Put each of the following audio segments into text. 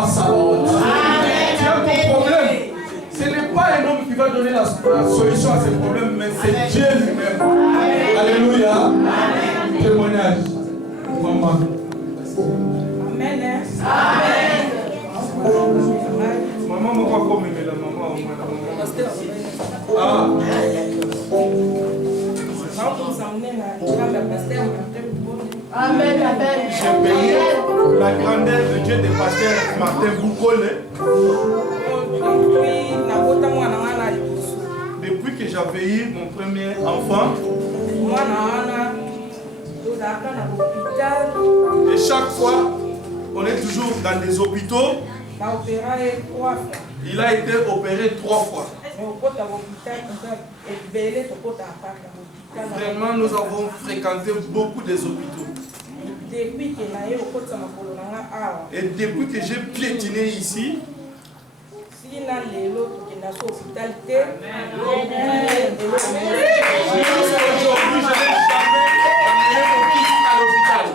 Jéhovah Sabaoth. Tu as ton problème. Ce n'est pas un homme qui va donner la solution à ces problèmes, mais c'est Dieu lui-même. Alléluia. Témoignage. Maman. Amen. Maman, me voit comme la maman. Ah. Amen. J'ai payé la grandeur de Dieu des pasteurs Martin Boukole. Depuis que j'avais eu mon premier enfant, et chaque fois, on est toujours dans des hôpitaux. Il a été opéré 3 fois. Vraiment, nous avons fréquenté beaucoup des hôpitaux. Et depuis que j'ai piétiné ici, aujourd'hui, je n'ai jamais amené mon fils à l'hôpital.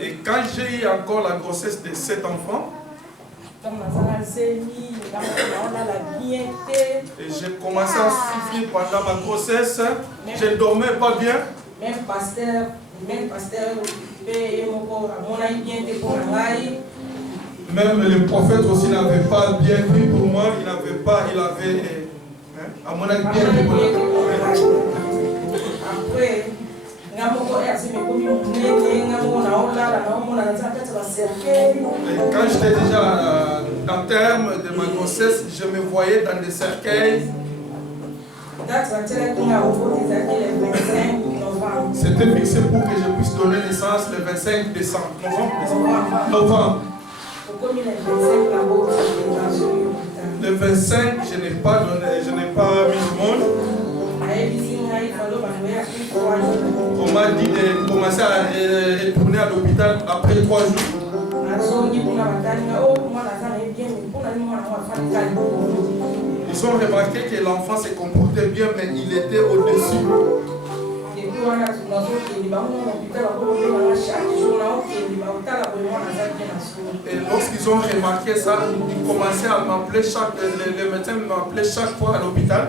Et quand j'ai eu encore la grossesse de 7 enfants, et j'ai commencé à souffrir pendant ma grossesse, je ne dormais pas bien. Même pasteur, même le prophète aussi n'avait pas bien vu pour moi, il avait à mon avis bien vu pour moi. Après, quand j'étais déjà dans le terme de ma grossesse, je me voyais dans des cercueils. C'était fixé pour que je puisse donner naissance le 25 décembre. Novembre. Le 25, je n'ai pas mis au monde. On m'a dit de commencer à retourner à l'hôpital après 3 jours. Ils ont remarqué que l'enfant se comportait bien, mais il était au-dessus. Et lorsqu'ils ont remarqué ça, ils commençaient à m'appeler le médecin m'appelait chaque fois à l'hôpital.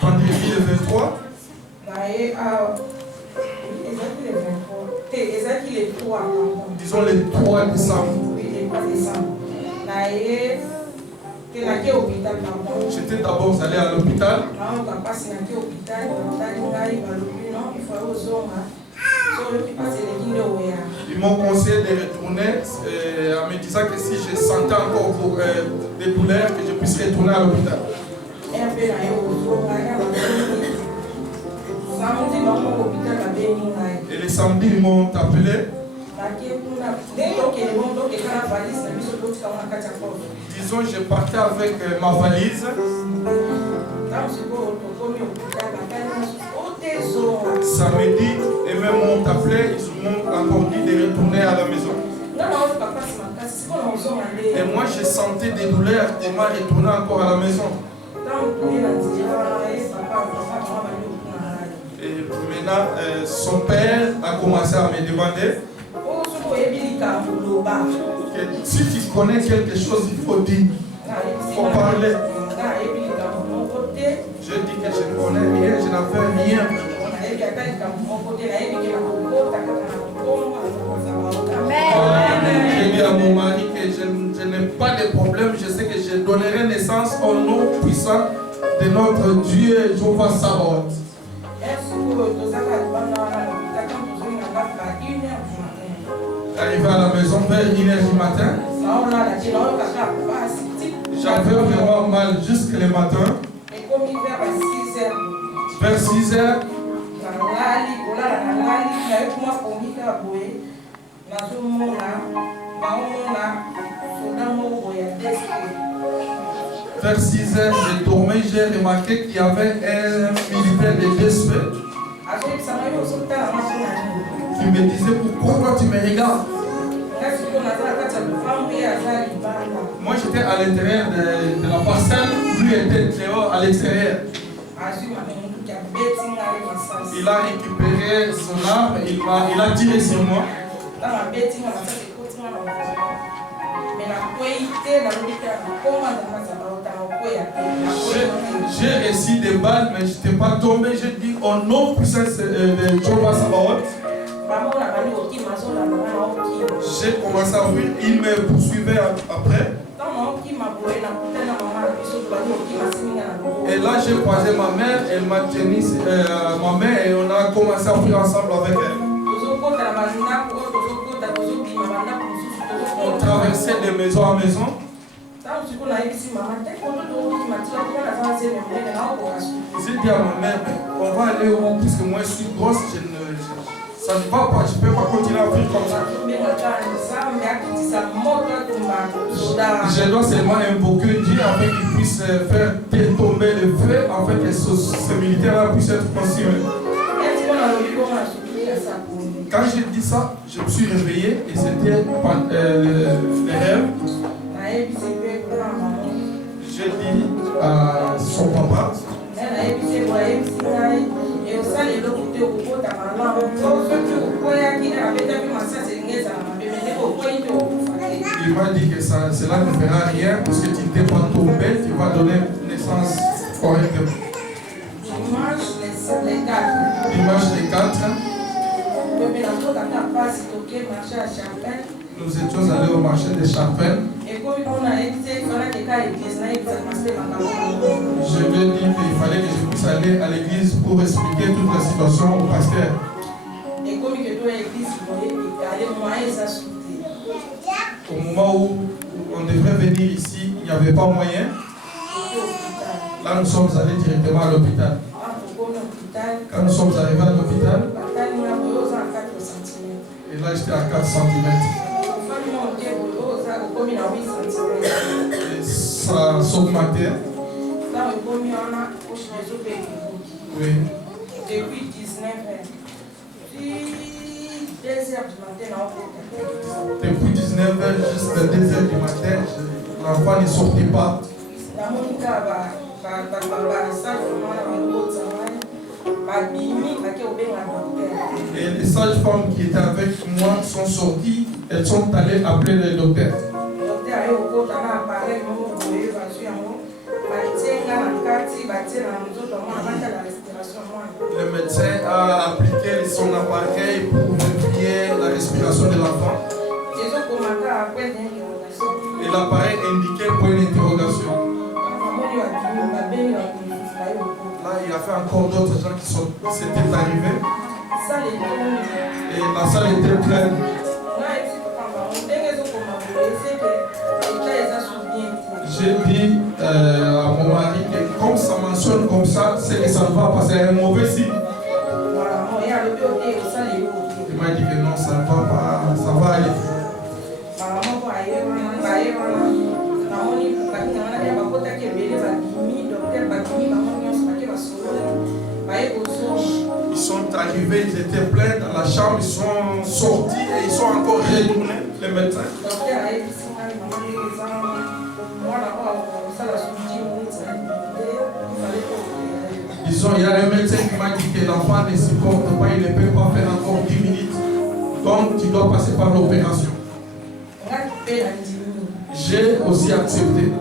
Vendredi le 23. Disons le 3 décembre. J'étais d'abord allé à l'hôpital. Ils m'ont conseillé de retourner en me disant que si je sentais encore des douleurs, que je puisse retourner à l'hôpital. Et le samedi, ils m'ont appelé. Disons, je partais avec ma valise. Samedi, et même m'ont appelé, ils m'ont encore dit de retourner à la maison. Et moi, je sentais des douleurs et moi retourner encore à la maison. Et maintenant, son père a commencé à me demander que si tu connais quelque chose, il faut dire, il faut parler. Je dis que je ne connais rien, je n'en fais rien. J'ai dit à mon mari que je n'ai pas de problème, je sais que je donnerai naissance au nom puissant de notre Dieu, Jéhovah Sabaoth. Arrivé à la maison vers 1h du matin, j'avais vraiment mal jusqu'à le matin. Vers 6h, vers 6h, je dormais, j'ai remarqué qu'il y avait un militaire de DSP qui me disait pourquoi tu me regardes. Moi j'étais à l'intérieur de la parcelle, lui était dehors à l'extérieur. Il a récupéré son arme, il a tiré sur moi. J'ai reçu des balles, mais je n'étais pas tombé. J'ai dit au nom puissant de Jehovah Sabaoth. J'ai commencé à fuir, il me poursuivait après. Et là, j'ai croisé ma mère, elle m'a tenu ma main et on a commencé à fuir ensemble avec elle. On traversait de maison en maison. J'ai dit à ma mère, on va aller où, puisque moi je suis grosse, ça ne va pas, je ne peux pas continuer à vivre comme ça. Je dois seulement invoquer Dieu afin qu'il puisse faire tomber le feu, afin que ce militaire-là puisse être consumé. Quand j'ai dit ça, je me suis réveillé et c'était les rêves. J'ai dit à son papa. Il m'a dit que cela ne fera rien parce que tu n'es pas tombé, tu vas donner naissance correctement. Dimanche les 4. Nous étions allés au marché de Chapelle. Je lui ai dit qu'il fallait que je puisse aller à l'église pour expliquer toute la situation au pasteur. Au moment où on devrait venir ici, il n'y avait pas moyen. Là, nous sommes allés directement à l'hôpital. Quand nous sommes arrivés à l'hôpital, et là, j'étais à 4 cm. Et ça s'augmentait. Oui. Depuis 19 heures. Puis 2 heures du matin, depuis 19h jusqu'à 2h du matin, l'enfant ne sortait pas. Et les sages-femmes qui étaient avec moi sont sorties, elles sont allées appeler le docteur. Le médecin a appliqué son appareil pour vérifier la respiration de l'enfant. Et l'appareil indiquait point d'interrogation. Là, il y a fait encore d'autres gens qui s'étaient arrivés. Et la salle était pleine. J'ai dit à mon mari que comme ça mentionne comme ça, c'est que ça ne va pas, c'est un mauvais signe. Il m'a dit que non, ça ne va pas, ça va aller. Ils sont arrivés, ils étaient pleins dans la chambre, ils sont sortis et ils sont encore retournés, les médecins. Disons, il y a un médecin qui m'a dit que l'enfant ne supporte pas, il ne peut pas faire encore 10 minutes. Donc, tu dois passer par l'opération. J'ai aussi accepté.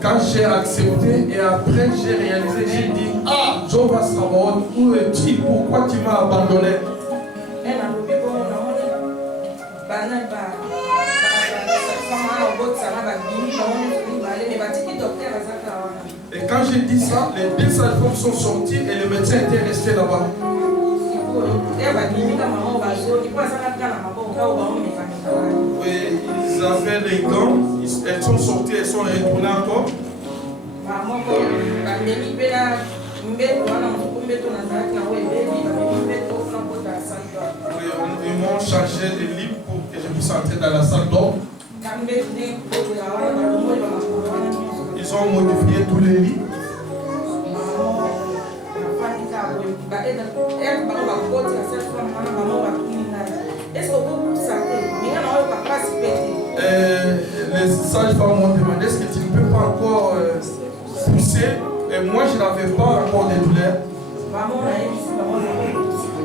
Quand j'ai accepté et après j'ai réalisé, j'ai dit, ah, Jehovah Sabaoth, où es-tu? Pourquoi tu m'as abandonné? Et quand j'ai dit ça, les 2 sages-femmes sont sortis et le médecin était resté là-bas. Oui, ils avaient les gants, elles sont sorties, elles sont retournées encore. Ils m'ont changé de lit pour que je puisse entrer dans la salle d'or. Ils ont modifié tous les lits. les sages-femmes m'ont demandé est-ce que tu ne peux pas encore pousser. Et moi, je n'avais pas encore de douleur.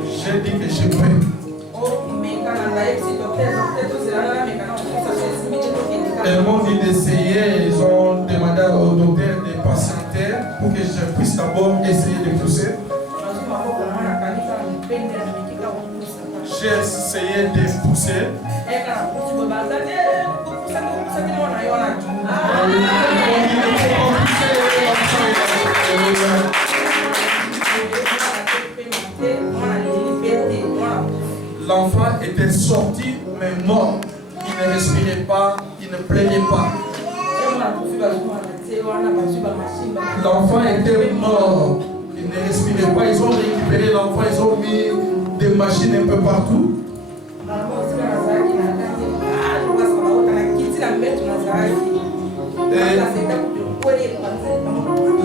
J'ai dit que je peux. Elles m'ont dit d'essayer. Ils ont demandé au docteur de patienter pour que je puisse d'abord essayer de pousser. J'ai essayé de pousser. L'enfant était sorti mais mort. Il ne respirait pas, il ne plaignait pas. L'enfant était mort, il ne respirait pas. Ils ont récupéré l'enfant, ils ont mis des machines un peu partout. Et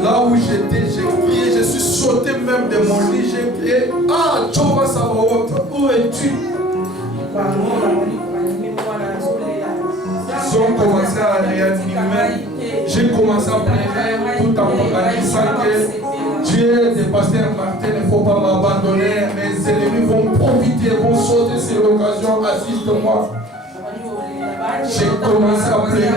là où j'étais, j'ai crié, je suis sauté même de mon lit, j'ai crié, ah, Jehovah Sabaoth, où es-tu? Ils ont commencé à réanimer. J'ai commencé à pleurer tout en disant que Dieu, le pasteur Martin, il ne faut pas m'abandonner. Mes ennemis vont profiter, vont sauter sur l'occasion, assiste-moi. J'ai commencé à pleurer.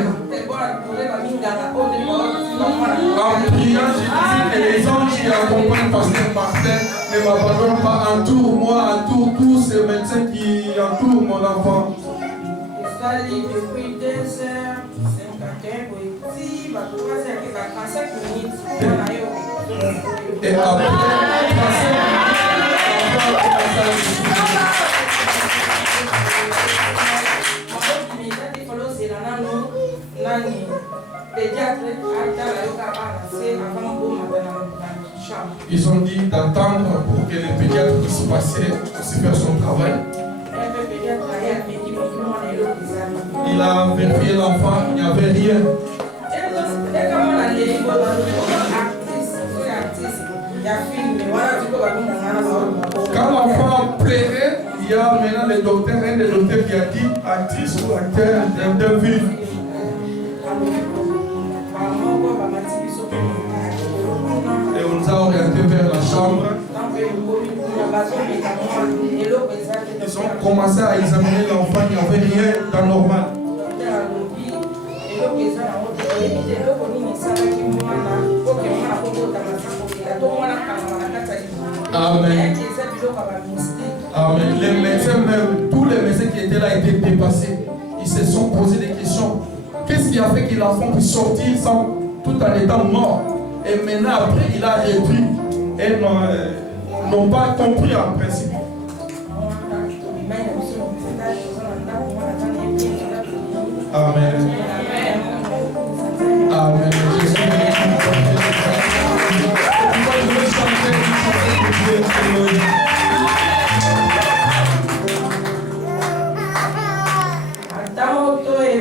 En priant, j'ai dit que les anges qui accompagnent pasteur Martin ne m'abandonnent pas. Entoure-moi, entoure tous ces médecins qui entourent mon enfant. Depuis 2 heures, 51 et après, ils ont dit d'attendre pour que le pédiatre puisse passer, puisse faire son travail. Il a vérifié l'enfant, il n'y avait rien. Quand l'enfant pleurait, il y a maintenant le docteur, un des docteurs qui a dit actrice ou acteur d'un film. Et on nous a orienté vers la chambre. Ils ont commencé à examiner l'enfant, il n'y avait rien d'anormal. Amen. Amen. Les médecins même, tous les médecins qui étaient là étaient dépassés. Ils se sont posé des questions. Qu'est-ce qui a fait que l'enfant puisse sortir tout en étant mort? Et maintenant après il a repris. Et n'ont pas compris en principe. Amen.